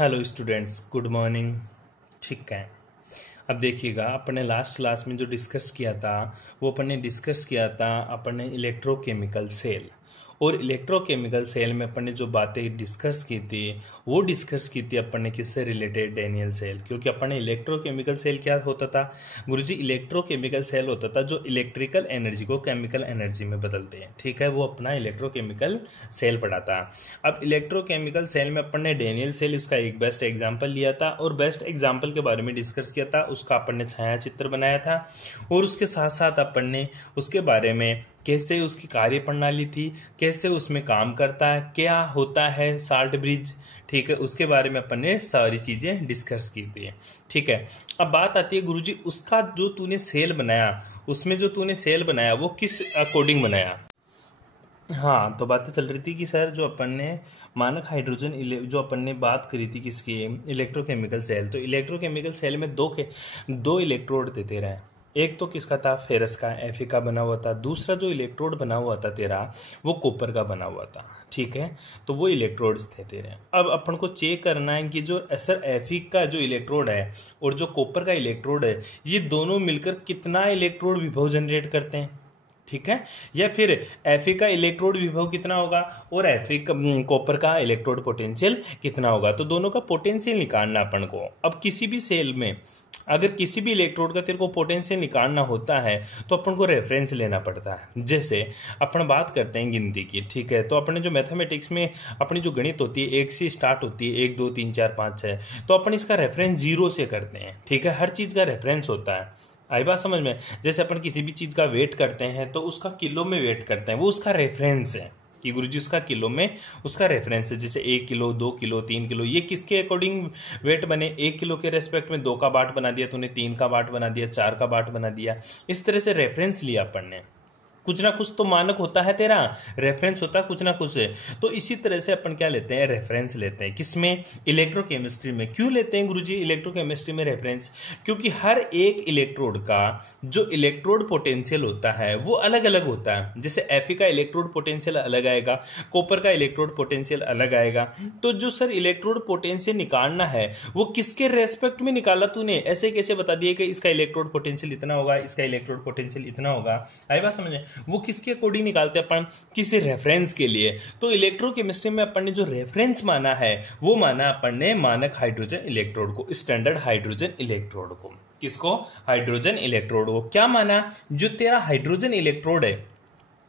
Hello students, good morning. ठीक है, अब देखिएगा, अपने लास्ट क्लास में जो डिस्कस किया था वो अपन ने डिस्कस किया था अपने इलेक्ट्रोकेमिकल सेल। और इलेक्ट्रोकेमिकल सेल में अपन ने जो बातें डिस्कस की थी वो डिस्कस की थी अपन ने किससे रिलेटेड, डेनियल सेल। क्योंकि अपन ने इलेक्ट्रोकेमिकल सेल क्या होता था गुरुजी, इलेक्ट्रोकेमिकल सेल होता था जो इलेक्ट्रिकल एनर्जी को केमिकल एनर्जी में बदलते हैं। ठीक है, वो अपना इलेक्ट्रोकेमिकल सेल पढ़ा था। अब इलेक्ट्रोकेमिकल सेल में अपन ने डेनियल सेल इसका एक बेस्ट एग्जाम्पल लिया था और बेस्ट एग्जाम्पल के बारे में डिस्कस किया था। उसका अपन ने छाया चित्र बनाया था और उसके साथ साथ अपन ने उसके बारे में कैसे उसकी कार्य प्रणाली थी, कैसे उसमें काम करता है, क्या होता है साल्ट ब्रिज, ठीक है, उसके बारे में अपन ने सारी चीजें डिस्कस की थी। ठीक है, अब बात आती है गुरुजी, उसका जो तूने सेल बनाया, उसमें जो तूने सेल बनाया वो किस अकॉर्डिंग बनाया। हाँ, तो बातें चल रही थी कि सर जो अपन ने मानक हाइड्रोजन जो अपन ने बात करी थी किसकी, इलेक्ट्रोकेमिकल सेल। तो इलेक्ट्रोकेमिकल सेल में दो इलेक्ट्रोड थे तेरा। एक तो किसका था, फेरस का, एफी का बना हुआ था। दूसरा जो इलेक्ट्रोड बना हुआ था तेरा वो कॉपर का बना हुआ था। ठीक है, तो वो इलेक्ट्रोड्स थे तेरे। अब अपन को चेक करना है कि जो सर एफी का जो इलेक्ट्रोड है और जो कॉपर का इलेक्ट्रोड है, ये दोनों मिलकर कितना इलेक्ट्रोड विभव जनरेट करते हैं। ठीक है, या फिर एफी का इलेक्ट्रोड विभव कितना होगा और एफी कॉपर का इलेक्ट्रोड पोटेंशियल कितना होगा। तो दोनों का पोटेंशियल निकालना अपन को। अब किसी भी सेल में अगर किसी भी इलेक्ट्रोड का तेरे को पोटेंशियल निकालना होता है तो अपन को रेफरेंस लेना पड़ता है। जैसे अपन बात करते हैं गिनती की, ठीक है, तो अपने जो मैथमेटिक्स में अपनी जो गणित होती है एक से स्टार्ट होती है, 1 2 3 4 5 6, तो अपन इसका रेफरेंस 0 से करते हैं। ठीक है, हर चीज का रेफरेंस होता है। आई बात समझ में। जैसे अपन किसी भी चीज का वेट करते हैं तो उसका किलो में वेट करते हैं, वो उसका रेफरेंस है कि गुरुजी उसका किलो में उसका रेफरेंस है। जैसे 1 किलो, 2 किलो, 3 किलो, ये किसके अकॉर्डिंग वेट बने, 1 किलो के रेस्पेक्ट में 2 का बाट बना दिया तूने, 3 का बाट बना दिया, 4 का बाट बना दिया। इस तरह से रेफरेंस लिया अपन ने। कुछ ना कुछ तो मानक होता है तेरा, रेफरेंस होता है कुछ ना कुछ है। तो इसी तरह से अपन क्या लेते हैं, रेफरेंस लेते हैं। किसमें, इलेक्ट्रोकेमिस्ट्री में। क्यों लेते हैं गुरुजी इलेक्ट्रोकेमिस्ट्री में रेफरेंस? क्योंकि हर एक इलेक्ट्रोड का जो इलेक्ट्रोड पोटेंशियल होता है वो अलग अलग होता है। जैसे एफी का इलेक्ट्रोड पोटेंशियल अलग आएगा, कॉपर का इलेक्ट्रोड पोटेंशियल अलग आएगा। तो जो सर इलेक्ट्रोड पोटेंशियल निकालना है वो किसके रेस्पेक्ट में निकाला तूने, ऐसे कैसे बता दिए कि इसका इलेक्ट्रोड पोटेंशियल इतना होगा, इसका इलेक्ट्रोड पोटेंशियल इतना होगा। आई बात समझ में। वो किसके अकॉर्डिंग निकालते हैं अपन, किसी रेफरेंस के लिए। तो इलेक्ट्रोकेमिस्ट्री में अपन ने जो रेफरेंस माना है वो माना अपन ने मानक हाइड्रोजन इलेक्ट्रोड को, स्टैंडर्ड हाइड्रोजन इलेक्ट्रोड को। किसको, हाइड्रोजन इलेक्ट्रोड को। क्या माना, जो तेरा हाइड्रोजन इलेक्ट्रोड है।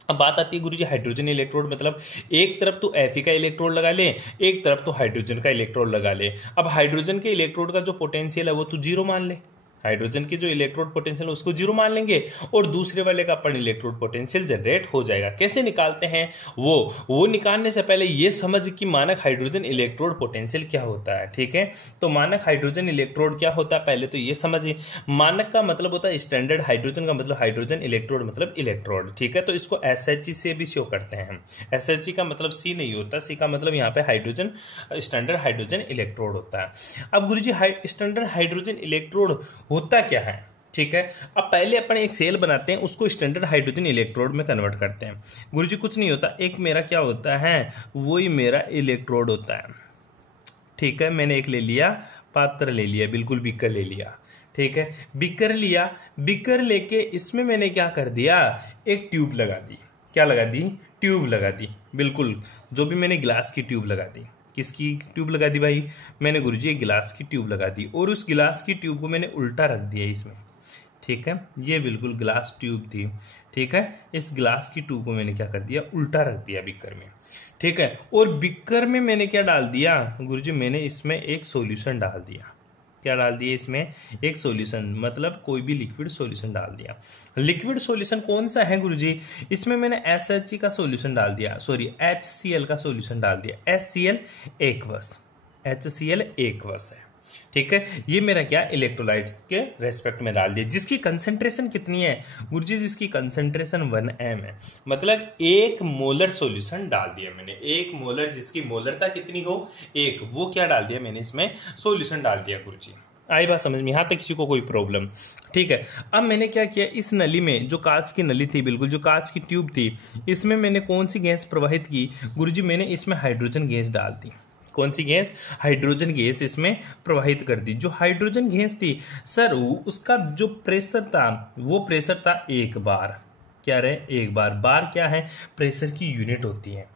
अब बात आती है गुरुजी हाइड्रोजन इलेक्ट्रोड मतलब एक तरफ तो एफी का इलेक्ट्रोड लगा ले, एक तरफ तो हाइड्रोजन का इलेक्ट्रोड लगा ले। अब हाइड्रोजन के इलेक्ट्रोड का जो पोटेंशियल है वो तू 0 मान ले, हाइड्रोजन की जो इलेक्ट्रोड पोटेंशियल है उसको 0 मान लेंगे और दूसरे वाले का अपन इलेक्ट्रोड पोटेंशियल जनरेट हो जाएगा। कैसे निकालते हैं वो निकालने से पहले ये समझ कि मानक हाइड्रोजन इलेक्ट्रोड पोटेंशियल क्या होता है। ठीक है, तो मानक हाइड्रोजन इलेक्ट्रोड क्या होता है पहले तो ये समझिए। मानक का मतलब होता है स्टैंडर्ड, हाइड्रोजन का मतलब हाइड्रोजन, इलेक्ट्रोड मतलब इलेक्ट्रोड। ठीक है, तो इसको SHE से भी शो करते हैं हम। SHE का मतलब सी नहीं होता, सी का मतलब यहाँ पे हाइड्रोजन, स्टैंडर्ड हाइड्रोजन इलेक्ट्रोड होता है। अब गुरुजी स्टैंडर्ड हाइड्रोजन इलेक्ट्रोड होता क्या है। ठीक है, अब पहले अपन एक सेल बनाते हैं, उसको स्टैंडर्ड हाइड्रोजन इलेक्ट्रोड में कन्वर्ट करते हैं। गुरुजी कुछ नहीं होता, एक मेरा क्या होता है, वही मेरा इलेक्ट्रोड होता है। ठीक है, मैंने एक ले लिया, पात्र ले लिया, बिल्कुल बीकर ले लिया। ठीक है, बीकर लिया, बीकर लेके इसमें मैंने क्या कर दिया, एक ट्यूब लगा दी। क्या लगा दी, ट्यूब लगा दी। बिल्कुल, जो भी मैंने गिलास की ट्यूब लगा दी। किसकी ट्यूब लगा दी भाई, मैंने गुरुजी एक गिलास की ट्यूब लगा दी और उस गिलास की ट्यूब को मैंने उल्टा रख दिया इसमें। ठीक है, ये बिल्कुल गिलास ट्यूब थी। ठीक है, इस गिलास की ट्यूब को मैंने क्या कर दिया, उल्टा रख दिया बिकर में। ठीक है, और बिकर में मैंने क्या डाल दिया गुरुजी, मैंने इसमें एक सॉल्यूशन डाल दिया। क्या डाल दिया इसमें, एक सॉल्यूशन, मतलब कोई भी लिक्विड सॉल्यूशन डाल दिया। लिक्विड सॉल्यूशन कौन सा है गुरुजी, इसमें मैंने SHE का सॉल्यूशन डाल दिया, सॉरी HCl का सॉल्यूशन डाल दिया। HCl एक्वस, HCl एक्वस है। ठीक है, ये मेरा क्या इलेक्ट्रोलाइट के रेस्पेक्ट में डाल दिया। जिसकी कंसेंट्रेशन कितनी है गुरुजी, जिसकी कंसेंट्रेशन 1m है, मतलब 1 मोलर सॉल्यूशन डाल दिया मैंने। 1 मोलर, जिसकी मोलरता कितनी हो 1, वो क्या डाल दिया मैंने, इसमें सॉल्यूशन डाल दिया गुरुजी। आई बात समझ में, यहां तक किसी को कोई प्रॉब्लम। ठीक है, अब मैंने क्या किया, इस नली में जो कांच की नली थी, बिल्कुल जो कांच की ट्यूब थी, इसमें मैंने कौन सी गैस प्रवाहित की गुरुजी, मैंने इसमें हाइड्रोजन गैस डाल दी। कौन सी गैस? हाइड्रोजन गैस इसमें प्रवाहित कर दी। जो हाइड्रोजन गैस थी सर, उसका जो प्रेशर था वो प्रेशर था 1 बार। क्या रहे? 1 बार। बार क्या है? प्रेशर की यूनिट होती है।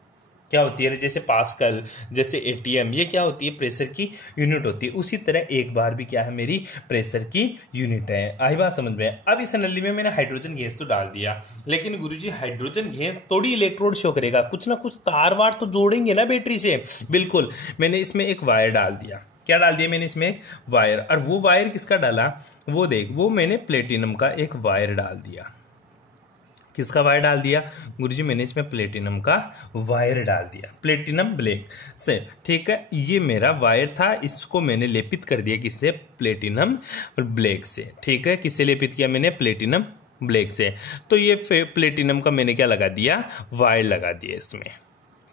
क्या होती है? जैसे पास्कल, जैसे एटीएम, ये क्या होती है? प्रेशर की यूनिट होती है। उसी तरह 1 बार भी क्या है? मेरी प्रेशर की यूनिट है। आई बात समझ में? अब इस नली में मैंने हाइड्रोजन गैस तो डाल दिया, लेकिन गुरुजी हाइड्रोजन गैस थोड़ी इलेक्ट्रोड शो करेगा, कुछ ना कुछ तार वार तो जोड़ेंगे ना बैटरी से। बिल्कुल, मैंने इसमें एक वायर डाल दिया। क्या डाल दिया मैंने इसमें? एक वायर। और वो वायर किसका डाला? वो देख, वो मैंने प्लेटिनम का एक वायर डाल दिया। किसका वायर डाल दिया? गुरुजी मैंने इसमें प्लेटिनम का वायर डाल दिया, प्लेटिनम ब्लैक से। ठीक है, ये मेरा वायर था, इसको मैंने लेपित कर दिया किससे? प्लेटिनम ब्लैक से। ठीक है, किससे लेपित किया मैंने? प्लेटिनम ब्लैक से। तो ये प्लेटिनम का मैंने क्या लगा दिया? वायर लगा दिया इसमें।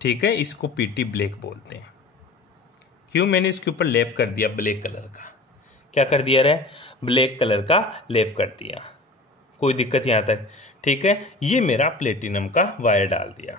ठीक है, इसको पीटी ब्लैक बोलते हैं। क्यों? मैंने इसके ऊपर लेप कर दिया ब्लैक कलर का। क्या कर दिया रे? ब्लैक कलर का लेप कर दिया। कोई दिक्कत यहां तक? ठीक है, ये मेरा प्लेटिनम का वायर डाल दिया।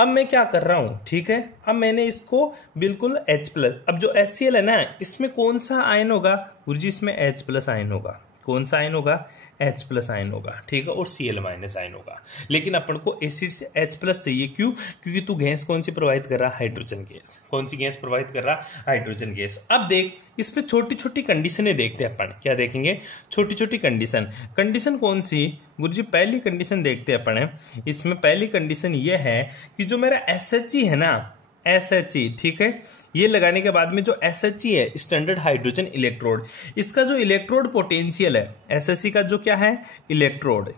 अब मैं क्या कर रहा हूं? ठीक है, अब मैंने इसको बिल्कुल H+। अब जो HCl है ना, इसमें कौन सा आयन होगा? गुरुजी इसमें H+ आयन होगा। कौन सा आयन होगा? H+ आयन होगा। ठीक है, और Cl- आयन होगा। लेकिन अपन को एसिड से H+ चाहिए। क्यों? क्योंकि तू गैस कौन सी प्रवाहित कर रहा? Hydrogen gas. कौन सी गैस प्रवाहित कर रहा? Hydrogen gas. अब देख, इस पे छोटी छोटी कंडीशनें देखते हैं अपन। क्या देखेंगे? छोटी छोटी कंडीशन। कंडीशन कौन सी? गुरुजी पहली कंडीशन देखते हैं अपन। इसमें पहली कंडीशन ये है कि जो मेरा SHE है ना, SHE, ठीक है, ये लगाने के बाद में जो SHE है, स्टैंडर्ड हाइड्रोजन इलेक्ट्रोड, इसका जो इलेक्ट्रोड पोटेंशियल है, SHE का जो क्या है? इलेक्ट्रोड,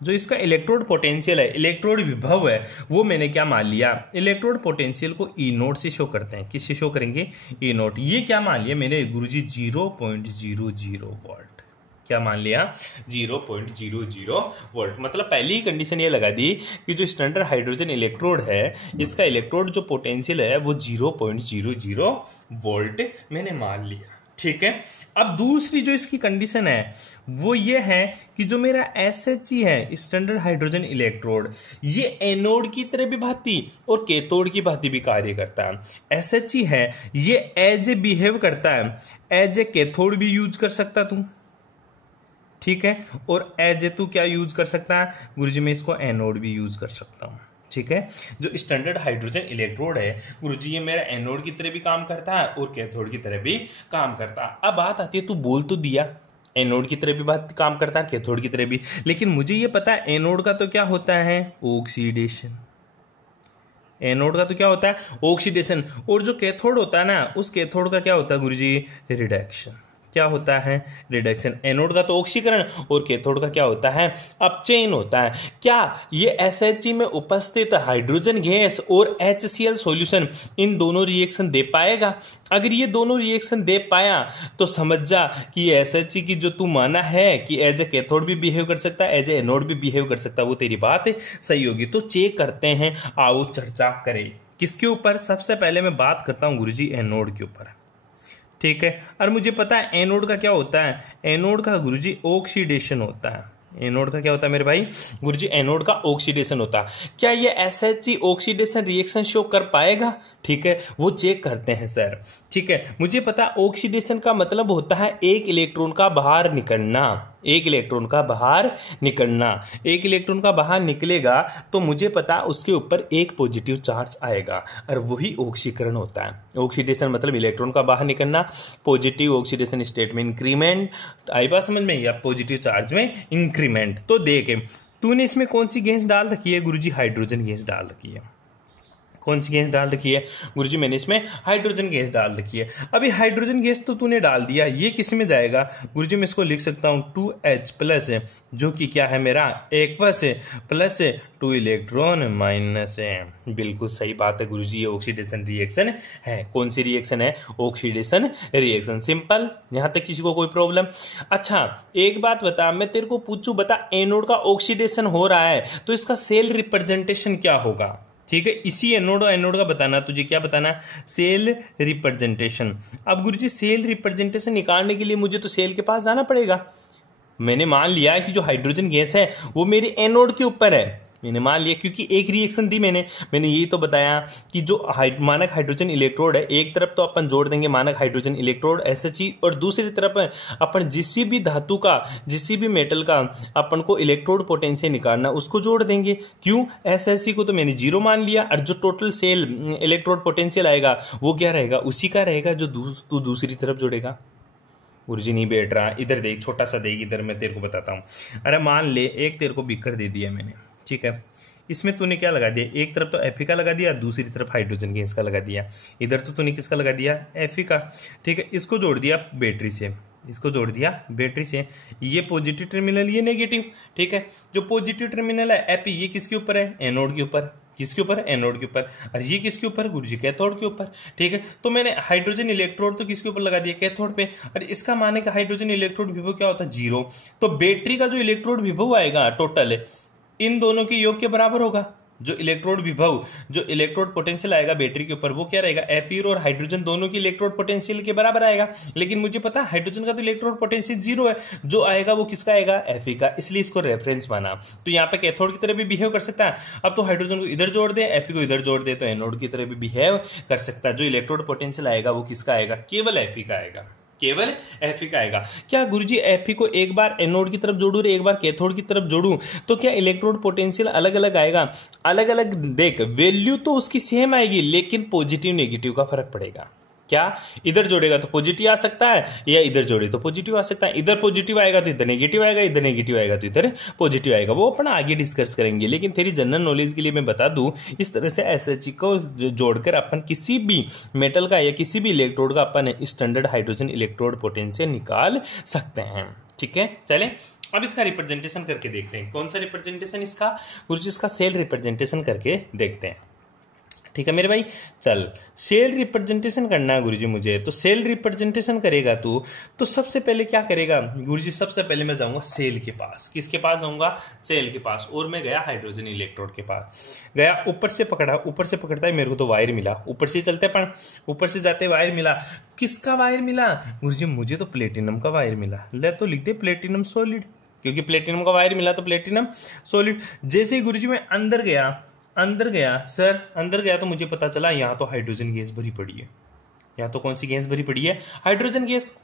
जो इसका इलेक्ट्रोड पोटेंशियल है, इलेक्ट्रोड विभव है, वो मैंने क्या मान लिया? इलेक्ट्रोड पोटेंशियल को E0 से शो करते हैं। किससे शो करेंगे? E0। ये क्या मान लिया मैंने गुरुजी? 0.00 वोल्ट। क्या मान लिया? 0.00 वोल्ट। मतलब पहली ही कंडीशन ये लगा दी कि जो स्टैंडर्ड हाइड्रोजन इलेक्ट्रोड है, इसका इलेक्ट्रोड जो पोटेंशियल है वो 0.00 वोल्ट मैंने मान लिया। ठीक है, अब दूसरी जो इसकी कंडीशन है वो ये है कि जो मेरा SHE है, स्टैंडर्ड हाइड्रोजन इलेक्ट्रोड, ये एनोड की तरह भी भांति और कैथोड की भांति भी कार्य करता है। SHE है, ये एज ए बिहेव करता है, एज ए कैथोड भी यूज कर सकता तू। ठीक है, और एज ए तू क्या यूज कर सकता है? गुरुजी मैं इसको एनोड भी यूज कर सकता हूं। ठीक है, जो स्टैंडर्ड हाइड्रोजन इलेक्ट्रोड है गुरुजी, ये मेरा एनोड की तरह भी काम करता है और कैथोड की तरह भी काम करता है। अब बात आती है, तू बोल तो दिया एनोड की तरह भी बात काम करता है, कैथोड की तरह भी, लेकिन मुझे ये पता है एनोड का तो क्या होता है? ऑक्सीडेशन। एनोड का तो क्या होता है? ऑक्सीडेशन। और जो कैथोड होता है ना, उस कैथोड का क्या होता है गुरुजी? रिडक्शन। क्या होता है? रिडक्शन। एनोड का तो ऑक्सीकरण और कैथोड का क्या होता है? अपचयन होता है। क्या ये SHE में उपस्थित हाइड्रोजन गैस और HCl सॉल्यूशन इन दोनों रिएक्शन दे पाएगा? अगर ये दोनों रिएक्शन दे पाया तो समझ जा कि ये SHE की जो तू माना है कि एज ए कैथोड भी बिहेव कर सकता है, एज ए एनोड भी बिहेव कर सकता है, वो तेरी बात सही होगी। तो चेक करते हैं, आओ चर्चा करें। किसके ऊपर? सबसे पहले मैं बात करता हूं गुरुजी एनोड के ऊपर। ठीक है, और मुझे पता है एनोड का क्या होता है? एनोड का गुरुजी ऑक्सीडेशन होता है। एनोड का क्या होता है मेरे भाई? गुरुजी एनोड का ऑक्सीडेशन होता है। क्या ये SHE ऑक्सीडेशन रिएक्शन शो कर पाएगा? ठीक है, वो चेक करते हैं सर। ठीक है, मुझे पता है ऑक्सीडेशन का मतलब होता है एक इलेक्ट्रॉन का बाहर निकलना। एक इलेक्ट्रॉन का बाहर निकलना। एक इलेक्ट्रॉन का बाहर निकलेगा तो मुझे पता उसके ऊपर एक पॉजिटिव चार्ज आएगा, और वही ऑक्सीकरण होता है। ऑक्सीडेशन मतलब इलेक्ट्रॉन का बाहर निकलना, पॉजिटिव ऑक्सीडेशन स्टेट में इंक्रीमेंट, आई बात समझ में? या पॉजिटिव चार्ज में इंक्रीमेंट। तो देख, तूने इसमें कौन सी गैस डाल रखी है गुरुजी? हाइड्रोजन गैस डाल रखी है। कौन सी गैस डाल रखी है गुरुजी? मैंने इसमें हाइड्रोजन गैस डाल रखी है। अभी हाइड्रोजन गैस तो तूने डाल दिया, ये किस में जाएगा गुरुजी? मैं इसको लिख सकता हूं 2H+ है, जो कि क्या है मेरा? एक्वस है, प्लस 2 इलेक्ट्रॉन माइनस है। बिल्कुल सही बात है गुरुजी, ये ऑक्सीडेशन रिएक्शन है। कौन सी रिएक्शन है? Oxidation reaction. सिंपल, यहां तक किसी को कोई प्रॉब्लम? अच्छा, एक बात बता, मैं तेरे को पूछूं, बता एनोड का ऑक्सीडेशन हो रहा है तो इसका सेल रिप्रेजेंटेशन क्या होगा? ठीक है, इसी एनोड और एनोड का बताना तुझे। क्या बताना? Cell representation. अब गुरुजी सेल रिप्रेजेंटेशन निकालने के लिए मुझे तो सेल के पास जाना पड़ेगा। मैंने मान लिया कि जो हाइड्रोजन गैस है वो मेरी एनोड के ऊपर है, मैंने मान लिया क्योंकि एक रिएक्शन दी मैंने यही तो बताया कि जो मानक हाइड्रोजन इलेक्ट्रोड है, एक तरफ तो अपन जोड़ देंगे मानक हाइड्रोजन इलेक्ट्रोड SHE, और दूसरी तरफ अपन जिस भी धातु का, जिस भी मेटल का अपन को इलेक्ट्रोड पोटेंशियल निकालना उसको जोड़ देंगे। क्यों? SHE को तो मैंने 0 मान लिया, और जो टोटल सेल इलेक्ट्रोड पोटेंशियल आएगा वो क्या रहेगा? उसी का रहेगा जो तू दूसरी तरफ जोड़ेगा। गुरुजी नहीं बैठ रहा, इधर देख, छोटा सा देख, इधर मैं तेरे को बताता हूँ। अरे मान ले एक तेरे को बीकर दे दिया मैंने, ठीक है, इसमें तूने क्या लगा दिया? एक तरफ तो Fe का लगा दिया, दूसरी तरफ हाइड्रोजन गैस का लगा दिया। इधर तो तूने किसका लगा दिया? Fe का, ठीक है। इसको जोड़ दिया बैटरी से, इसको जोड़ दिया बैटरी से, ये पॉजिटिव टर्मिनल, ये नेगेटिव, ठीक है। जो पॉजिटिव टर्मिनल है Fe, ये किसके ऊपर है? एनोड के ऊपर। किसके ऊपर? एनोड के ऊपर। और ये किसके ऊपर? गुरुजी कैथोड के ऊपर, ठीक है। तो मैंने हाइड्रोजन इलेक्ट्रोड तो किसके ऊपर लगा दिया? कैथोड पे। और इसका माने कि हाइड्रोजन इलेक्ट्रोड विभव क्या होता है? 0। तो बैटरी का जो इलेक्ट्रोड विभव आएगा टोटल इन दोनों के योग के बराबर होगा। जो इलेक्ट्रोड विभव, जो इलेक्ट्रोड पोटेंशियल आएगा बैटरी के ऊपर, वो क्या रहेगा? Fe और हाइड्रोजन दोनों की इलेक्ट्रोड पोटेंशियल के बराबर आएगा। लेकिन मुझे पता है हाइड्रोजन का तो इलेक्ट्रोड पोटेंशियल 0 है, जो आएगा वो किसका आएगा? Fe का, इसलिए इसको रेफरेंस माना। तो यहाँ पे कैथोड की तरह भी बिहेव कर सकता है। अब तो हाइड्रोजन को इधर जोड़ दे, Fe को इधर जोड़ दे, तो एनोड की तरह भी बिहेव कर सकता है। जो इलेक्ट्रोड पोटेंशियल आएगा वो किसका आएगा? केवल Fe का आएगा, केवल Fe का आएगा। क्या गुरुजी Fe को एक बार एनोड की तरफ जोड़ू और एक बार कैथोड की तरफ जोड़ू तो क्या इलेक्ट्रोड पोटेंशियल अलग अलग आएगा? अलग अलग देख, वैल्यू तो उसकी सेम आएगी, लेकिन पॉजिटिव नेगेटिव का फर्क पड़ेगा। क्या? इधर जोड़ेगा तो पॉजिटिव आ सकता है, या इधर जोड़े तो पॉजिटिव आ सकता है। इधर पॉजिटिव आएगा तो इधर नेगेटिव आएगा, इधर नेगेटिव आएगा तो इधर पॉजिटिव आएगा। वो अपन आगे डिस्कस करेंगे, लेकिन तेरी जनरल नॉलेज के लिए मैं बता दूं, इस तरह से SHE को जोड़कर अपन किसी भी मेटल का या किसी भी इलेक्ट्रोड का अपन स्टैंडर्ड हाइड्रोजन इलेक्ट्रोड पोटेंशियल निकाल सकते हैं। ठीक है, चलें अब इसका रिप्रेजेंटेशन करके देखते हैं। कौन सा रिप्रेजेंटेशन इसका? गुरुजी इसका सेल रिप्रेजेंटेशन करके देखते हैं। ठीक है मेरे भाई, चल सेल रिप्रेजेंटेशन करना है गुरुजी मुझे। तो सेल रिप्रेजेंटेशन करेगा तू, तो सबसे पहले क्या करेगा गुरुजी? सबसे पहले मैं जाऊंगा सेल के पास। किसके पास जाऊंगा? सेल के पास। और मैं गया हाइड्रोजन इलेक्ट्रोड के पास, गया, ऊपर से पकड़ा, ऊपर से पकड़ता है मेरे को तो वायर मिला। ऊपर से चलते पर ऊपर से जाते वायर मिला। किसका वायर मिला गुरुजी? मुझे तो प्लेटिनम का वायर मिला। ले तो लिख दे प्लेटिनम सॉलिड, क्योंकि प्लेटिनम का वायर मिला तो प्लेटिनम सॉलिड। जैसे ही गुरुजी मैं अंदर गया सर, अंदर गया तो मुझे पता चला यहाँ तो हाइड्रोजन गैस भरी पड़ी है। यहाँ तो कौन सी गैस भरी पड़ी है? हाइड्रोजन गैस,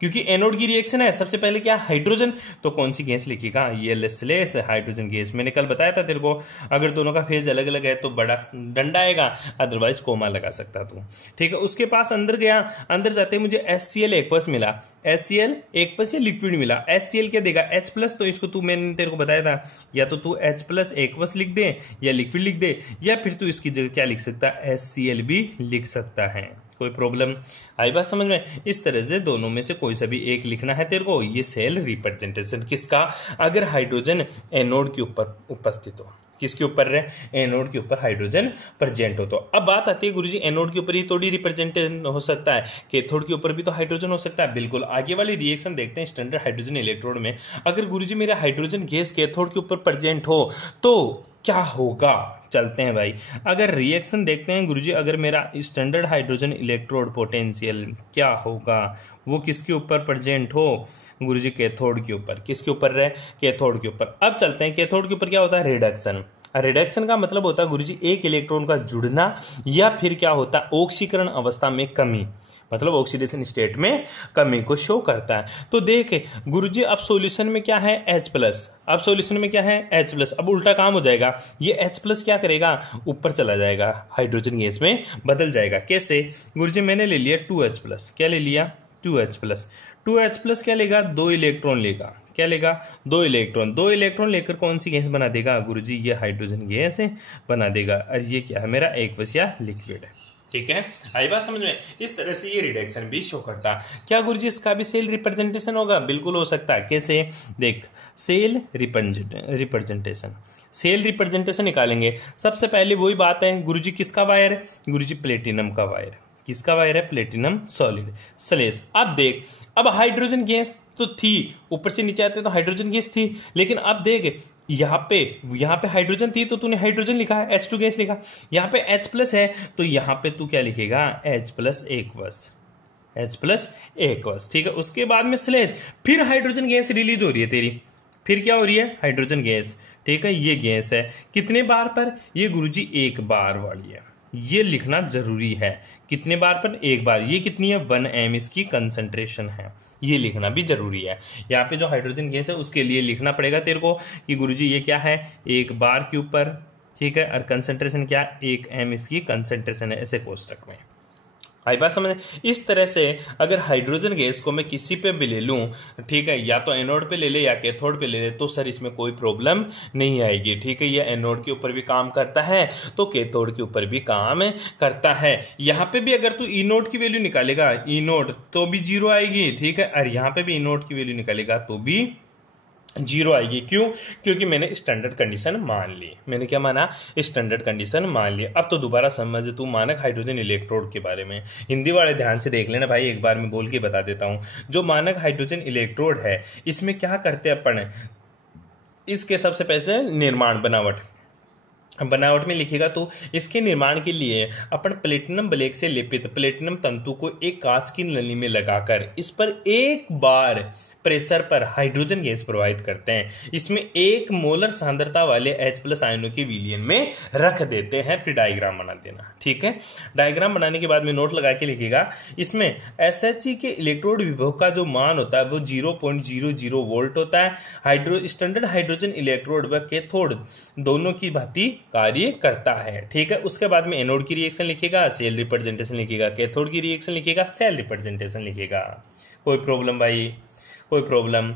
क्योंकि एनोड की रिएक्शन है। सबसे पहले क्या? हाइड्रोजन। तो कौन सी गैस लिखेगा? ये लेस हाइड्रोजन गैस। मैंने कल बताया था तेरे को, अगर दोनों का फेज अलग अलग है तो बड़ा डंडा आएगा, अदरवाइज कोमा लगा सकता तू। ठीक है, उसके पास अंदर गया, अंदर जाते मुझे HCl एक्वस मिला। HCl एक्वस या लिक्विड मिला। HCl क्या देगा? H+। तो इसको मैंने तेरे को बताया था, या तो तू H+ एक्वस लिख दे या लिक्विड लिख दे, या फिर तू इसकी जगह क्या लिख सकता है? HCl भी लिख सकता है। कोई प्रॉब्लम आई बात समझ में? इस तरह से दोनों में से कोई सा भी एक लिखना है तेरे को। ये सेल रिप्रेजेंटेशन किसका? अगर हाइड्रोजन एनोड के ऊपर उपस्थित हो। किसके ऊपर रहे? एनोड के ऊपर हाइड्रोजन प्रेजेंट हो। तो अब बात आती है गुरुजी, एनोड के ऊपर ही थोड़ी रिप्रेजेंटेशन हो सकता है, कैथोड के ऊपर भी तो हाइड्रोजन हो सकता है। बिल्कुल, आगे वाली रिएक्शन देखते हैं स्टैंडर्ड हाइड्रोजन इलेक्ट्रोड में। अगर गुरुजी मेरा हाइड्रोजन गैस कैथोड के ऊपर प्रेजेंट हो तो क्या होगा? चलते हैं भाई, अगर रिएक्शन देखते हैं गुरुजी। अगर मेरा स्टैंडर्ड हाइड्रोजन इलेक्ट्रोड पोटेंशियल क्या होगा, वो किसके ऊपर प्रेजेंट हो गुरुजी? कैथोड के ऊपर। किसके ऊपर रहे? कैथोड के ऊपर। अब चलते हैं, कैथोड के ऊपर क्या होता है? रिडक्शन। रिडक्शन का मतलब होता है गुरुजी एक इलेक्ट्रॉन का जुड़ना, या फिर क्या होता है? ऑक्सीकरण अवस्था में कमी, मतलब ऑक्सीडेशन स्टेट में कमी को शो करता है। तो देख गुरुजी, अब सॉल्यूशन में क्या है? H+। अब सॉल्यूशन में क्या है? H+। अब उल्टा काम हो जाएगा, ये H+ क्या करेगा? ऊपर चला जाएगा, हाइड्रोजन गैस में बदल जाएगा। कैसे गुरुजी? मैंने ले लिया 2H+। क्या ले लिया? 2H+। 2H+ क्या लेगा? 2 इलेक्ट्रॉन लेगा। क्या लेगा? 2 इलेक्ट्रॉन। 2 इलेक्ट्रॉन लेकर कौन सी गैस बना देगा गुरुजी? ये हाइड्रोजन गैस बना देगा। और ये क्या है? मेरा एक्वस या लिक्विड है। ठीक है, आई बात समझ में? इस तरह से ये रिडक्शन भी शो करता है। क्या गुरुजी इसका भी सेल रिप्रेजेंटेशन होगा? बिल्कुल हो सकता है। कैसे? देख, सेल रिप्रेजेंटेशन, सेल रिप्रेजेंटेशन निकालेंगे। सबसे पहले वही बात है गुरुजी, किसका वायर है गुरुजी? प्लेटिनम का वायर। किसका वायर है? Platinum solid slash. अब देख, अब हाइड्रोजन गैस तो थी, ऊपर से नीचे आते तो हाइड्रोजन गैस थी, लेकिन अब देख यहाँ पे हाइड्रोजन थी तो तूने हाइड्रोजन लिखा है, H2 गैस लिखा। यहाँ पे H+ है तो यहाँ पे तू क्या लिखेगा? H+ aqueous. H+ aqueous. ठीक है, उसके बाद में स्लेश, फिर हाइड्रोजन गैस रिलीज हो रही है तेरी। फिर क्या हो रही है? Hydrogen gas. ठीक है, ये गैस है कितने बार पर, ये गुरुजी एक बार वाली है, ये लिखना जरूरी है। कितने बार पर, एक बार। ये कितनी है, 1 m इसकी कंसंट्रेशन है, ये लिखना भी जरूरी है। यहाँ पे जो हाइड्रोजन गैस है उसके लिए लिखना पड़ेगा तेरे को कि गुरुजी ये क्या है, एक बार के ऊपर, ठीक है, और कंसंट्रेशन क्या, 1 m इसकी कंसंट्रेशन है, ऐसे कोष्टक में। आई बात समझ। इस तरह से अगर हाइड्रोजन गैस को मैं किसी पे भी ले लूं, ठीक है, या तो एनोड पे ले ले या कैथोड पे ले ले, तो सर इसमें कोई प्रॉब्लम नहीं आएगी, ठीक है। ये एनोड के ऊपर भी काम करता है तो कैथोड के ऊपर भी काम करता है। यहाँ पे भी अगर तू ई नोड की वैल्यू निकालेगा, ई नोड, तो भी 0 आएगी, ठीक है, और यहाँ पे भी ई नोड की वैल्यू निकालेगा तो भी 0 आएगी। क्यों? क्योंकि मैंने स्टैंडर्ड कंडीशन मान ली। मैंने क्या माना, स्टैंडर्ड कंडीशन मान ली। अब तो दोबारा समझ तू मानक हाइड्रोजन इलेक्ट्रोड के बारे में। हिंदी वाले ध्यान से देख लेना भाई, एक बार मैं बोल के बता देता हूं। जो मानक हाइड्रोजन इलेक्ट्रोड है, इसमें क्या करते हैं अपन, इसके सबसे पहले निर्माण, बनावट में लिखेगा तो इसके निर्माण के लिए अपन प्लेटिनम ब्लैक से लेपित प्लेटिनम तंतु को एक कांच की नली में लगाकर इस पर एक बार प्रेशर पर हाइड्रोजन गैस प्रवाहित करते हैं। इसमें 1 मोलर सांद्रता वाले H+ आयनों के विलयन में रख देते हैं। फिर डायग्राम बना देना, ठीक है। डायग्राम बनाने के बाद में नोट लगा के लिखेगा, इसमें SHE के इलेक्ट्रोड विभव का जो मान होता है वो 0.00 वोल्ट होता है। स्टैंडर्ड हाइड्रोजन इलेक्ट्रोड व कैथोड दोनों की भांति कार्य करता है, ठीक है। उसके बाद में एनोड की रिएक्शन लिखेगा, सेल रिप्रेजेंटेशन लिखेगा, कैथोड की रिएक्शन लिखेगा, सेल रिप्रेजेंटेशन लिखेगा। कोई प्रॉब्लम भाई? कोई प्रॉब्लम?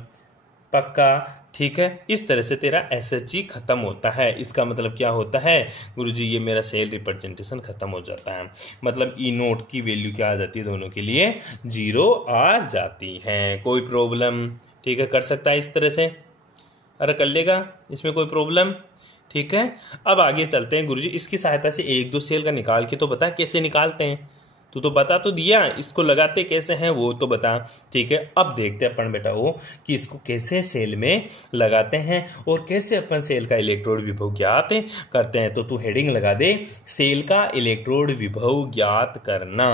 पक्का, ठीक है। इस तरह से तेरा SHE खत्म होता है। इसका मतलब क्या होता है गुरुजी, ये मेरा सेल रिप्रेजेंटेशन खत्म हो जाता है। मतलब ई नोट की वैल्यू क्या आ जाती है, दोनों के लिए 0 आ जाती है। कोई प्रॉब्लम? ठीक है, कर सकता है इस तरह से, अरे कर लेगा, इसमें कोई प्रॉब्लम? ठीक है। अब आगे चलते हैं गुरुजी, इसकी सहायता से 1-2 सेल का निकाल के तो बता कैसे निकालते हैं। तू तो बता तो दिया, इसको लगाते कैसे हैं वो तो बता, ठीक है। अब देखते हैं अपन बेटा वो कि इसको कैसे सेल में लगाते हैं और कैसे अपन सेल का इलेक्ट्रोड विभव ज्ञात करते हैं। तो तू हेडिंग लगा दे, सेल का इलेक्ट्रोड विभव ज्ञात करना।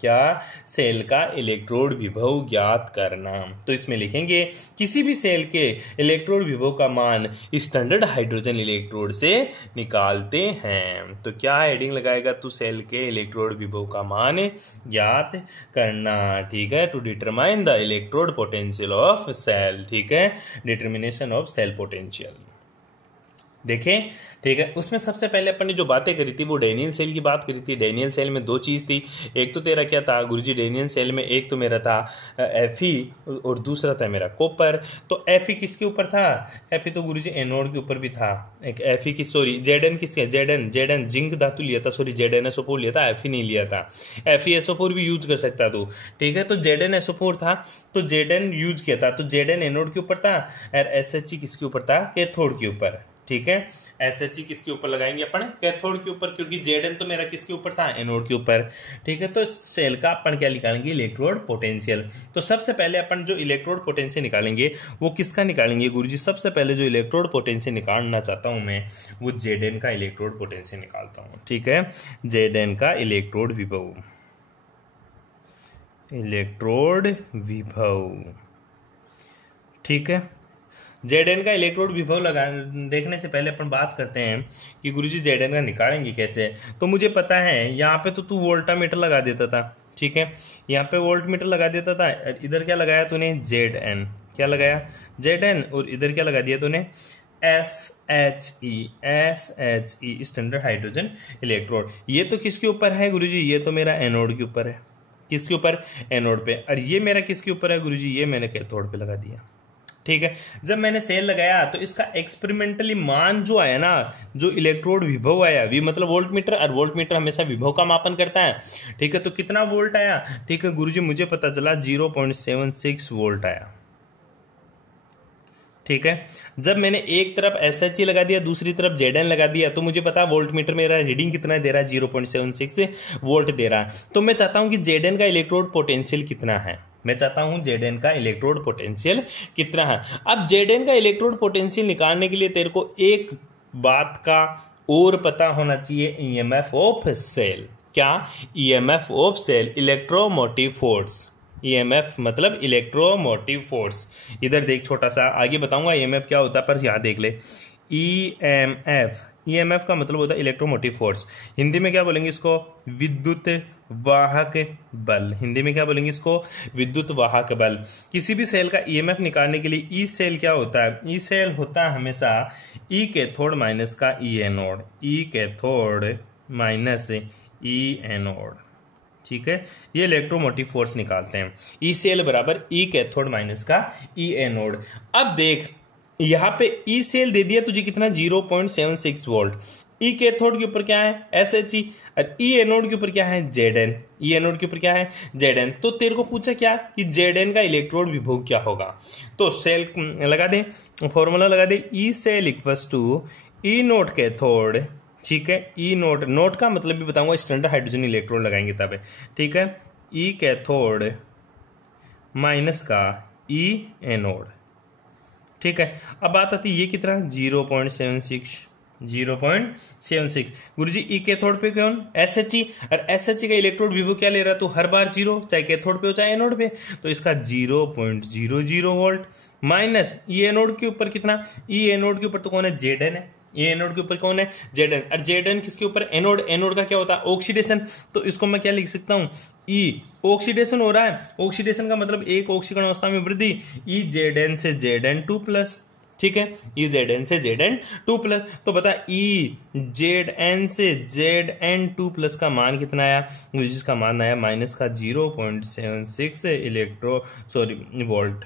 क्या? सेल का इलेक्ट्रोड विभव ज्ञात करना। तो इसमें लिखेंगे किसी भी सेल के इलेक्ट्रोड विभव का मान स्टैंडर्ड हाइड्रोजन इलेक्ट्रोड से निकालते हैं। तो क्या हेडिंग लगाएगा तू, सेल के इलेक्ट्रोड विभव का मान ज्ञात करना, ठीक है। To determine the electrode potential of cell, ठीक है, डिटर्मिनेशन ऑफ सेल पोटेंशियल। देखें, ठीक है। उसमें सबसे पहले अपन ने जो बातें करी थी वो डैनियल सेल की बात करी थी। डैनियल सेल में 2 चीज थी, एक तो तेरा क्या था गुरुजी, डैनियल सेल में एक तो मेरा था Fe और दूसरा था मेरा कॉपर। तो Fe किसके ऊपर था? Fe तो गुरुजी एनोड के ऊपर भी था। एक Fe की, सॉरी Zn किसके, Zn जिंक धातु लिया था, सॉरी ZnSO4 लिया था, Fe नहीं लिया था। FeSO4 भी यूज कर सकता तू, ठीक है। तो ZnSO4 था तो Zn यूज किया था, तो Zn एनोड के ऊपर था और SHE किसके ऊपर था, कैथोड के ऊपर, ठीक है। SHE किसके ऊपर लगाएंगे अपन, कैथोड के ऊपर, क्योंकि Zn तो मेरा किसके ऊपर था, एनोड के ऊपर, ठीक है। तो सेल का अपन क्या निकालेंगे, इलेक्ट्रोड पोटेंशियल। तो सबसे पहले अपन जो इलेक्ट्रोड पोटेंशियल निकालेंगे वो किसका निकालेंगे गुरुजी? सबसे पहले जो इलेक्ट्रोड पोटेंशियल निकालना चाहता हूं मैं वो Zn का इलेक्ट्रोड पोटेंशियल निकालता हूं, ठीक है। Zn का इलेक्ट्रोड विभव, इलेक्ट्रोड विभव, ठीक है। Zn का इलेक्ट्रोड विभव देखने से पहले अपन बात करते हैं कि गुरुजी Zn का निकालेंगे कैसे। तो मुझे पता है यहाँ पे तो तू वोल्टामीटर लगा देता था, ठीक है, यहाँ पे वोल्टमीटर लगा देता था। इधर क्या लगाया तूने, Zn, क्या लगाया, Zn, और इधर क्या लगा दिया तूने, SHE, स्टैंडर्ड हाइड्रोजन इलेक्ट्रोड। ये तो किसके ऊपर है गुरुजी, ये तो मेरा एनोड के ऊपर है। किसके ऊपर, एनोड पे। और ये मेरा किसके ऊपर है गुरुजी, ये मैंने कैथोड पे लगा दिया, ठीक है। जब मैंने सेल लगाया तो इसका एक्सपेरिमेंटली मान जो आया ना, जो इलेक्ट्रोड विभव आया, वी मतलब वोल्टमीटर, और वोल्टमीटर हमेशा विभव का मापन करता है, ठीक है। तो कितना वोल्ट आया, ठीक है गुरुजी, मुझे पता चला 0.76 वोल्ट आया, ठीक है। जब मैंने एक तरफ SHE लगा दिया, दूसरी तरफ Zn लगा दिया, तो मुझे पता वोल्टमीटर मेरा रीडिंग कितना दे रहा है, 0.76 वोल्ट दे रहा है। तो मैं चाहता हूं कि Zn का इलेक्ट्रोड पोटेंशियल कितना है, मैं चाहता हूं Zn का इलेक्ट्रोड पोटेंशियल कितना है। अब Zn का इलेक्ट्रोड पोटेंशियल निकालने के लिए तेरे को एक बात का और पता होना चाहिए, EMF ऑफ सेल। क्या? EMF of cell, electromotive force. EMF मतलब इलेक्ट्रोमोटिव फोर्स। इधर देख, छोटा सा आगे बताऊंगा EMF क्या होता है, पर यहां देख ले, ईएमएफ, ईएमएफ का मतलब होता है इलेक्ट्रोमोटिव फोर्स। हिंदी में क्या बोलेंगे इसको? विद्युत वाहक बल। हिंदी में क्या बोलेंगे इसको? विद्युत वाहक बल। किसी भी सेल का ईएमएफ निकालने के लिए ई सेल क्या होता है? ई सेल होता है हमेशा ई कैथोड माइनस का ई एनोड, ई कैथोड माइनस ई एनोड। ठीक है, ये इलेक्ट्रोमोटिव फोर्स निकालते हैं। ई सेल बराबर ई कैथोड माइनस का ई एनोड। अब देख यहां पे ई सेल दे दिया तुझे कितना? 0.76 वोल्ट। ई कैथोड के ऊपर क्या है? SHE। और ई एनोड के ऊपर क्या है? ZN। ई एनोड के ऊपर क्या है? ZN। तो तेरे को पूछा क्या कि ZN का इलेक्ट्रोड विभव क्या होगा? तो सेल लगा दे, फॉर्मूला लगा दे, E cell equals to E naught cathode. ठीक है, ई नोट, नोट का मतलब भी बताऊंगा, स्टैंडर्ड हाइड्रोजन इलेक्ट्रोड लगाएंगे तब। ठीक है, ई कैथोड माइनस का ई एनोड। ठीक है, अब बात आती है ये कितना? 0.76, 0.76। गुरुजी ई कैथोड पे कौन? SHE। और SHE का इलेक्ट्रोड विभव क्या ले रहा है? तो हर बार 0, चाहे कैथोड पे हो चाहे एनोड पे। तो इसका 0.00 वोल्ट माइनस ई एनोड के ऊपर कितना? ई एनोड के ऊपर तो कौन है? ZN है। ये एनोड के ऊपर कौन है? ZN। और ZN किसके ऊपर? एनोड। एनोड का क्या होता है? ऑक्सीडेशन। तो इसको मैं क्या लिख सकता हूं? ई, ऑक्सीडेशन हो रहा है। ऑक्सीडेशन का मतलब एक ऑक्सीकरण अवस्था में वृद्धि। ई ZN से ZN2 प्लस। ठीक है, ई ZN से ZN2 प्लस। तो बता ई ZN से ZN2 प्लस का मान कितना आया? जिसका मान आया माइनस का 0.76 वोल्ट।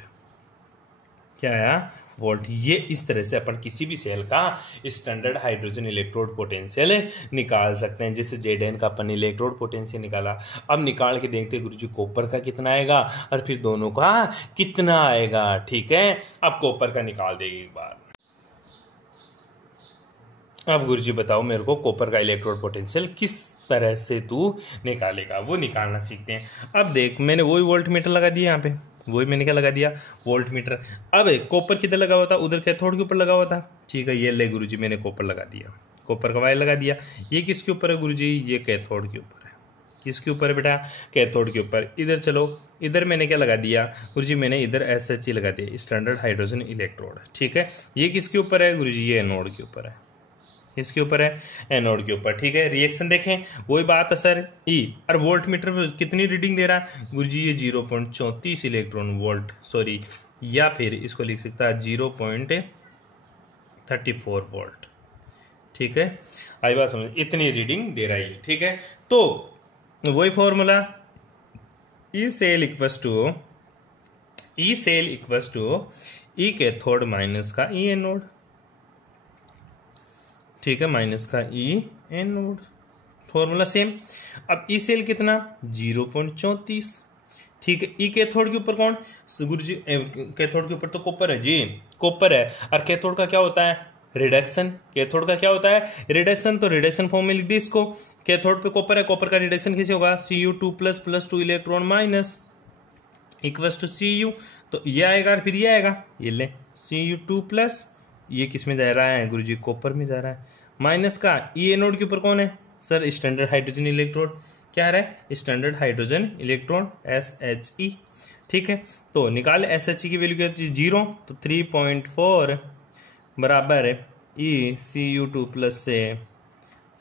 क्या आया? वोल्ट। ये इस तरह से अपन किसी भी सेल का स्टैंडर्ड हाइड्रोजन इलेक्ट्रोड पोटेंशियल निकाल सकते हैं। जैसे ZN का अपन इलेक्ट्रोड पोटेंशियल निकाला। अब निकाल के देखते हैं गुरुजी कॉपर का कितना आएगा और फिर दोनों का कितना आएगा। ठीक है, अब कॉपर का निकाल देंगे एक बार। अब गुरुजी बताओ मेरे को कॉपर का इलेक्ट्रोड पोटेंशियल किस तरह से तू निकालेगा, वो निकालना सीखते हैं। अब देख मैंने वही वोल्ट मीटर लगा दिया यहाँ पे, वही मैंने क्या लगा दिया? Volt meter. अब कॉपर किधर लगा हुआ था? उधर कैथोड के ऊपर लगा हुआ था। ठीक है, ये ले गुरुजी मैंने कॉपर लगा दिया, कॉपर का वायर लगा दिया। ये किसके ऊपर है गुरुजी? ये कैथोड के ऊपर है। किसके ऊपर है बेटा? कैथोड के ऊपर। इधर चलो, इधर मैंने क्या लगा दिया गुरुजी? मैंने इधर SHE लगा दिया, स्टैंडर्ड हाइड्रोजन इलेक्ट्रोड। ठीक है, ये किसके ऊपर है गुरुजी? ये एनोड के ऊपर है। इसके ऊपर है? एनोड के ऊपर। ठीक है, रिएक्शन देखें, वही बात है सर। ई और वोल्ट मीटर पे कितनी रीडिंग दे रहा है गुरुजी? ये 0.34 इलेक्ट्रॉन वोल्ट, सॉरी, या फिर इसको लिख सकता है 0.34 वोल्ट। ठीक है, आई बात समझ? इतनी रीडिंग दे रहा है। ठीक है, तो वही formula, E cell equals to E cathode minus का ई एनोड। ठीक है, माइनस का ई एनोड, फॉर्मूला सेम। अब ई सेल कितना? 0.34। ठीक है, ई कैथोड के ऊपर कौन गुरुजी? कैथोड के ऊपर तो कॉपर है जी, कॉपर है। और कैथोड का क्या होता है? रिडक्शन। कैथोड का क्या होता है? रिडक्शन। तो रिडक्शन फॉर्म में लिख दी इसको। कैथोड पे कॉपर है, कॉपर का रिडक्शन कैसे होगा? Cu2 plus plus 2 electron minus equals to Cu। तो ये आएगा और फिर ये आएगा, ये ले Cu2 प्लस, ये किस में जा रहा है गुरुजी? कॉपर में जा रहा है। माइनस का ई एनोड के ऊपर कौन है सर? Standard hydrogen electrode. क्या आ रहा है? Standard hydrogen electron SHE। ठीक है, तो निकाल SHE की वैल्यू क्या होती है? 0। तो 3.4 बराबर है ई Cu2 प्लस से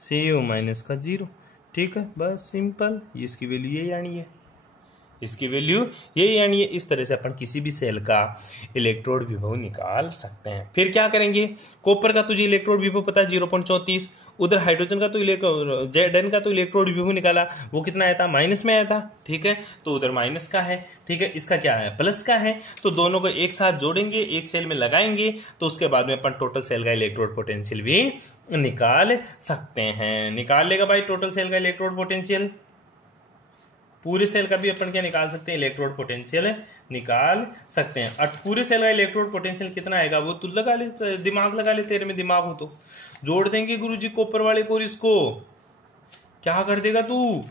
Cu माइनस का 0। ठीक है, बस सिंपल, इसकी वैल्यू ये यानी है, इसकी वैल्यू ये यानी है। इस तरह से अपन किसी भी सेल का इलेक्ट्रोड विभव निकाल सकते हैं। फिर क्या करेंगे? कॉपर का तुझे इलेक्ट्रोड विभव पता है 0.34। उधर हाइड्रोजन का तो ZN का तो इलेक्ट्रोड विभव निकाला, वो कितना आया था? माइनस में आया था। ठीक है, तो उधर माइनस का है। ठीक है, इसका क्या है? प्लस का है। तो दोनों को एक साथ जोड़ेंगे, एक सेल में लगाएंगे, तो उसके बाद में अपन टोटल सेल का इलेक्ट्रोड पोटेंशियल भी निकाल सकते हैं। निकाल लेगा भाई टोटल सेल का इलेक्ट्रोड पोटेंशियल। पूरे सेल का भी अपन क्या निकाल सकते हैं? इलेक्ट्रोड पोटेंशियल निकाल सकते हैं। और पूरे सेल का इलेक्ट्रोड पोटेंशियल कितना आएगा वो तू लगा ले, दिमाग लगा ले, तेरे में दिमाग हो तो। जोड़ देंगे गुरुजी कॉपर वाले को, इसको क्या कर देगा तू?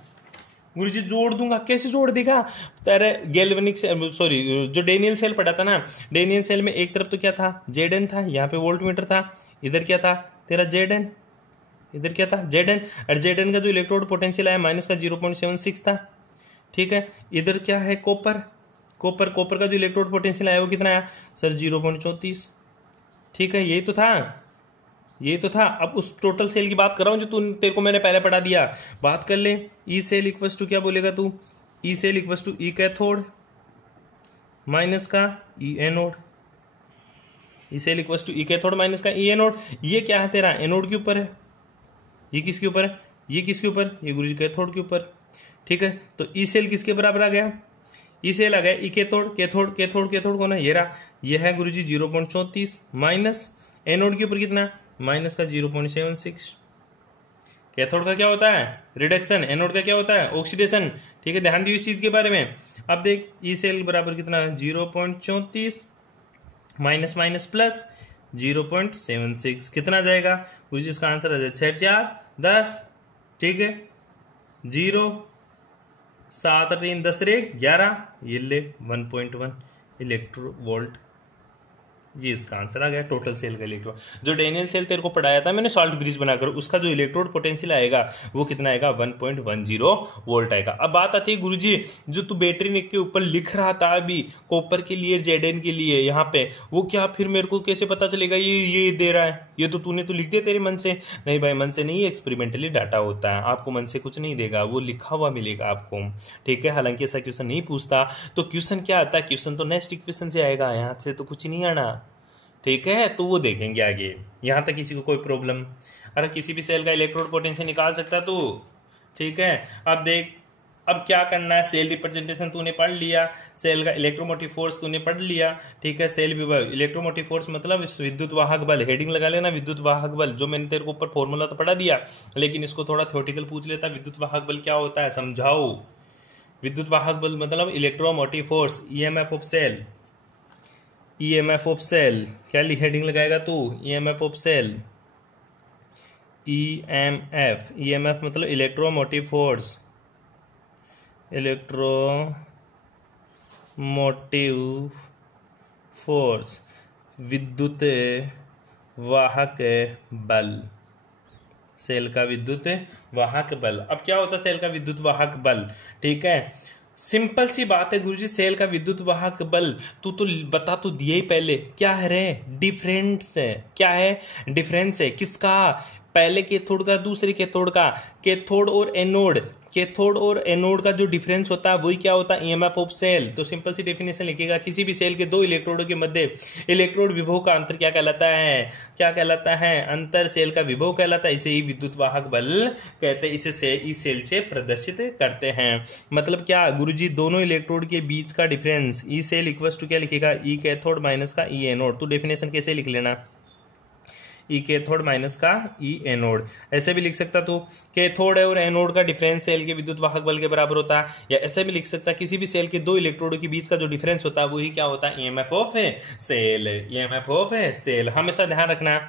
गुरुजी जोड़ दूंगा। कैसे जोड़ देगा? तेरे गैल्वेनिक सॉरी जो डेनियल सेल पढ़ा था ना, डेनियल सेल में एक तरफ तो क्या था? ZN था, यहाँ पे वोल्ट मीटर था। इधर क्या था तेरा? ZN। इधर क्या था? ZN। और ZN का जो इलेक्ट्रोड पोटेंशियल आया माइनस का 0.76 था। ठीक है, इधर क्या है? कॉपर। कॉपर का जो इलेक्ट्रोड पोटेंशियल आया वो कितना आया सर? 0.34। ठीक है, यही तो था। ये तो था। अब उस टोटल सेल की बात कर रहा हूं जो तेरे को मैंने पहले पढ़ा दिया। बात कर ले। ई सेल इक्वल्स टू क्या बोलेगा तू? E cell equals to E cathode minus का E anode. E cell equals to E cathode minus का ई एनोड। ये क्या है तेरा? एनोड के ऊपर है। ये किसके ऊपर है? ये किसके ऊपर? ये गुरुजी कैथोड के ऊपर। ठीक है, तो ई सेल किसके बराबर आ गया? ई सेल आ गया ई कैथोड। कैथोड कैथोड कैथोड कौन है? ये रहा। ये है गुरुजी 0.34 माइनस एनोड के ऊपर कितना? माइनस का 0.76। कैथोड का क्या होता है? रिडक्शन। एनोड का क्या होता है? ऑक्सीडेशन। ठीक है, ध्यान दियो इस चीज के बारे में। अब देख ई सेल बराबर कितना? 0.34 माइनस माइनस प्लस 0.76 कितना जाएगा गुरुजी? इसका आंसर आ जाए 6 4 10। ठीक है, 0 7 3 10 रे 11। ये ले 1.1 इलेक्ट्रोवोल्ट। ये इसका आंसर आ गया टोटल सेल का इलेक्ट्रोड। जो डेनियल सेल तेरे को पढ़ाया था मैंने सॉल्ट ब्रिज बनाकर, उसका जो इलेक्ट्रोड पोटेंशियल आएगा वो कितना आएगा? 1.10 वोल्ट आएगा। अब बात आती है गुरुजी जो तू बैटरी के ऊपर लिख रहा था अभी कॉपर के लिए जेडन के लिए यहाँ पे, वो क्या फिर मेरे को कैसे पता चलेगा ये दे रहा है? ये तो तूने तो लिख दिया तेरे मन से। नहीं भाई, मन से नहीं, एक्सपेरिमेंटली डाटा होता है। आपको मन से कुछ नहीं देगा, वो लिखा हुआ मिलेगा आपको। ठीक है, हालांकि ऐसा क्वेश्चन नहीं पूछता। तो क्वेश्चन क्या आता है? क्वेश्चन तो नेक्स्ट इक्वेशन से आएगा, यहाँ से तो कुछ नहीं आना। ठीक है, तो वो देखेंगे आगे। यहां तक किसी को कोई प्रॉब्लम? अरे किसी भी सेल का इलेक्ट्रोड पोटेंशियल निकाल सकता है तू। ठीक है, अब देख अब क्या करना है। सेल रिप्रेजेंटेशन तूने पढ़ लिया, सेल का इलेक्ट्रोमोटिव फोर्स तूने पढ़ लिया। ठीक है, सेल विभव। इलेक्ट्रोमोटिव फोर्स मतलब विद्युत वाहक बल। हेडिंग लगा लेना, विद्युत वाहक बल। जो मैंने तेरे को ऊपर फॉर्मूला तो पढ़ा दिया, लेकिन इसको थोड़ा थ्योरेटिकल पूछ लेता। विद्युत वाहक बल क्या होता है समझाओ। विद्युत वाहक बल मतलब electromotive force, EMF of cell. EMF of cell क्या हेडिंग लगाएगा तू? EMF of cell. EMF, EMF मतलब इलेक्ट्रोमोटिव फोर्स। इलेक्ट्रोमोटिव फोर्स, विद्युत वाहक बल। सेल का विद्युत वाहक बल। अब क्या होता है सेल का विद्युत वाहक बल? ठीक है, सिंपल सी बात है गुरुजी, सेल का विद्युत वाहक बल तू तो बता तो दिया ही पहले। क्या है रे? डिफरेंस है। क्या है? डिफरेंस है। किसका? पहले कैथोड का, दूसरे कैथोड का। कैथोड और एनोड, कैथोड और एनोड का जो डिफरेंस होता है वही क्या होता है? EMF of cell. तो सिंपल सी डेफिनेशन लिखेगा, किसी भी सेल के दो इलेक्ट्रोडों के मध्य इलेक्ट्रोड विभव का अंतर क्या कहलाता है? क्या कहलाता है? अंतर सेल का विभव कहलाता है। इसे ही विद्युत वाहक बल कहते हैं। इसे इस सेल से प्रदर्शित करते हैं। मतलब क्या गुरुजी? दोनों इलेक्ट्रोड के बीच का difference. E cell equals to क्या लिखेगा? ई कैथोड माइनस का ई एनोड। तो डेफिनेशन कैसे लिख लेना? ई कैथोड माइनस का ई एनोड। ऐसे भी लिख सकता तू, कैथोड और एनोड का डिफरेंस सेल के विद्युत वाहक बल के बराबर होता है। या ऐसे भी लिख सकता, किसी भी सेल के दो इलेक्ट्रोडों के बीच का जो डिफरेंस होता है वही क्या होता है? EMF of cell. EMF of cell. हमेशा ध्यान रखना,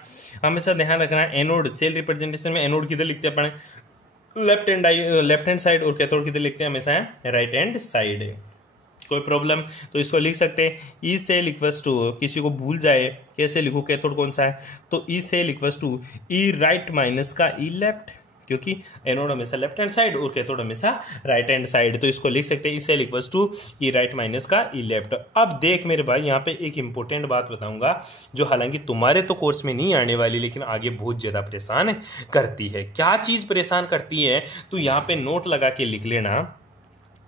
हमेशा ध्यान रखना। एनोड सेल रिप्रेजेंटेशन में एनोड किधर लिखते हैं अपने? Left hand side. और कैथोड किधर लिखते हैं? हमेशा राइट हैंड साइड। कोई प्रॉब्लम? तो इसको लिख सकते हैं ई सेल इक्वल्स टू, किसी को भूल जाए कैसे लिखो कैथोड कौन सा है, तो E cell equals to E right minus का ई लेफ्ट, क्योंकि एनोड हमेशा लेफ्ट हैंड साइड और कैथोड हमेशा राइट हैंड साइड। तो इसको लिख सकते हैं E cell equals to E right minus का ई लेफ्ट। अब देख मेरे भाई, यहाँ पे एक इंपॉर्टेंट बात बताऊंगा जो हालांकि तुम्हारे तो कोर्स में नहीं आने वाली, लेकिन आगे बहुत ज्यादा परेशान करती है। क्या चीज परेशान करती है? तो यहाँ पे नोट लगा के लिख लेना,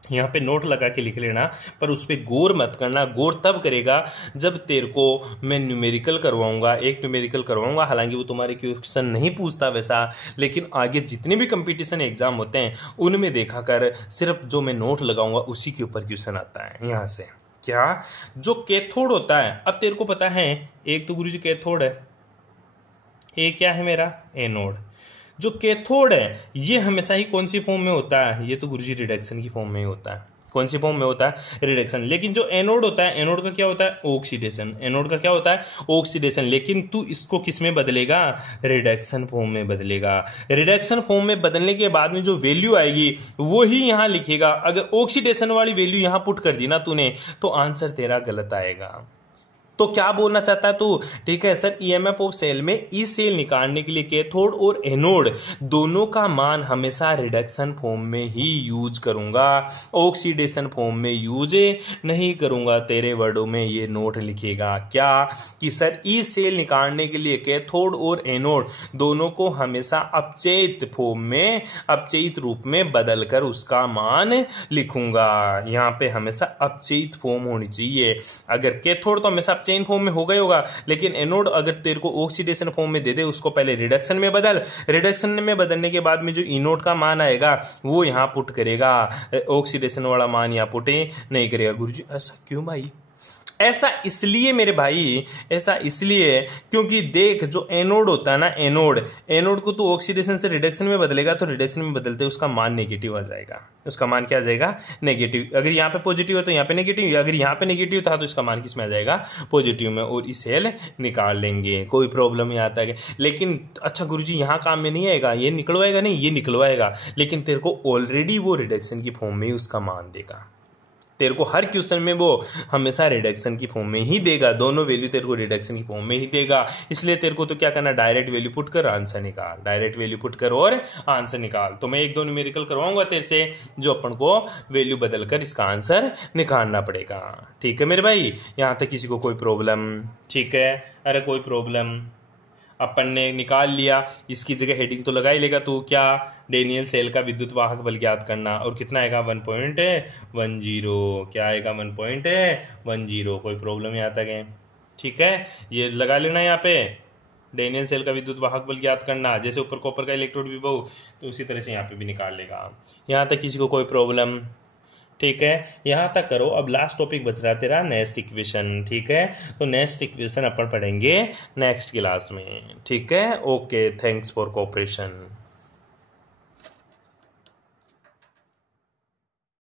यहाँ पे नोट लगा के लिख लेना, पर उस पर गौर मत करना। गौर तब करेगा जब तेरे को मैं न्यूमेरिकल करवाऊंगा, एक न्यूमेरिकल करवाऊंगा। हालांकि वो तुम्हारे क्वेश्चन नहीं पूछता वैसा, लेकिन आगे जितने भी कंपटीशन एग्जाम होते हैं उनमें देखा कर, सिर्फ जो मैं नोट लगाऊंगा उसी के ऊपर क्वेश्चन आता है। यहाँ से क्या, जो कैथोड होता है, अब तेरे को पता है एक तो गुरुजी कैथोड है, एक क्या है मेरा एनोड। जो कैथोड है ये हमेशा ही कौन सी फॉर्म में होता है? ये तो गुरुजी रिडक्शन की फॉर्म में ही होता है। कौन सी फॉर्म में होता है? रिडक्शन। लेकिन जो एनोड होता है, एनोड का क्या होता है? ऑक्सीडेशन। एनोड का क्या होता है? ऑक्सीडेशन। लेकिन तू इसको किस में बदलेगा? रिडक्शन फॉर्म में बदलेगा। रिडक्शन फॉर्म में बदलने के बाद में जो वैल्यू आएगी वो ही यहां लिखेगा। अगर ऑक्सीडेशन वाली वैल्यू यहां पुट कर दी ना तूने, तो आंसर तेरा गलत आएगा। तो क्या बोलना चाहता है तू? ठीक है सर, ईएमएफ ऑफ सेल में ई सेल निकालने के लिए कैथोड और एनोड दोनों का मान हमेशा रिडक्शन फॉर्म में ही यूज करूंगा, ऑक्सीडेशन फॉर्म में यूज नहीं करूंगा। तेरे वर्डों में ये नोट लिखेगा क्या कि सर ई सेल निकालने के लिए कैथोड और एनोड दोनों को हमेशा अपचयित फॉर्म में, अपचयित रूप में बदलकर उसका मान लिखूंगा। यहां पे हमेशा अपचयित फॉर्म होनी चाहिए। अगर कैथोड तो हमेशा चेन फॉर्म में हो गया होगा, लेकिन एनोड अगर तेरे को ऑक्सीडेशन फॉर्म में दे दे, उसको पहले रिडक्शन में बदल, रिडक्शन में बदलने के बाद में जो इनोड का मान आएगा वो यहां पुट करेगा, ऑक्सीडेशन वाला मान यहां पुट नहीं करेगा। गुरुजी ऐसा क्यों भाई? ऐसा इसलिए मेरे भाई, ऐसा इसलिए क्योंकि देख जो एनोड होता है ना, एनोड को तो ऑक्सीडेशन से रिडक्शन में बदलेगा, तो रिडक्शन में बदलते उसका मान नेगेटिव आ जाएगा। उसका मान क्या आ जाएगा? नेगेटिव। अगर यहाँ पे पॉजिटिव है तो यहाँ पे नेगेटिव, अगर यहाँ पे नेगेटिव था तो इसका मान किस में आ जाएगा? पॉजिटिव में, और इस सेल निकाल लेंगे, कोई प्रॉब्लम नहीं आता है। लेकिन अच्छा गुरुजी यहाँ काम में नहीं आएगा, ये निकलवाएगा नहीं, ये निकलवाएगा, लेकिन तेरे को ऑलरेडी वो रिडक्शन की फॉर्म में ही उसका मान देगा। तेरे को हर क्वेश्चन में वो हमेशा रिडक्शन की फॉर्म में ही देगा, दोनों वैल्यू तेरे को रिडक्शन की फॉर्म में ही देगा। इसलिए तेरे को तो क्या करना, डायरेक्ट वैल्यू पुट कर आंसर निकाल, डायरेक्ट वैल्यू पुट कर और आंसर निकाल। तो मैं एक दो न्यूमेरिकल करवाऊंगा तेरे से, जो अपन को वैल्यू बदलकर इसका आंसर निकालना पड़ेगा। ठीक है मेरे भाई, यहां तक किसी को कोई प्रॉब्लम? ठीक है, अरे कोई प्रॉब्लम? अपन ने निकाल लिया, इसकी जगह हेडिंग तो लगा ही लेगा तू, क्या? डेनियल सेल का विद्युत वाहक बल ज्ञात करना, और कितना आएगा? 1.10। क्या आएगा? 1.10। कोई प्रॉब्लम नहीं आता है? ठीक है, ये लगा लेना यहाँ पे, डेनियल सेल का विद्युत वाहक बल ज्ञात करना। जैसे ऊपर कॉपर का इलेक्ट्रोड विभव, तो उसी तरह से यहाँ पे भी निकाल लेगा। यहाँ तक किसी को कोई प्रॉब्लम? ठीक है, यहां तक करो। अब लास्ट टॉपिक बच रहा है तेरा नेक्स्ट इक्वेशन। ठीक है, तो नेक्स्ट इक्वेशन अपन पढ़ेंगे नेक्स्ट क्लास में। ठीक है, ओके, थैंक्स फॉर कोऑपरेशन।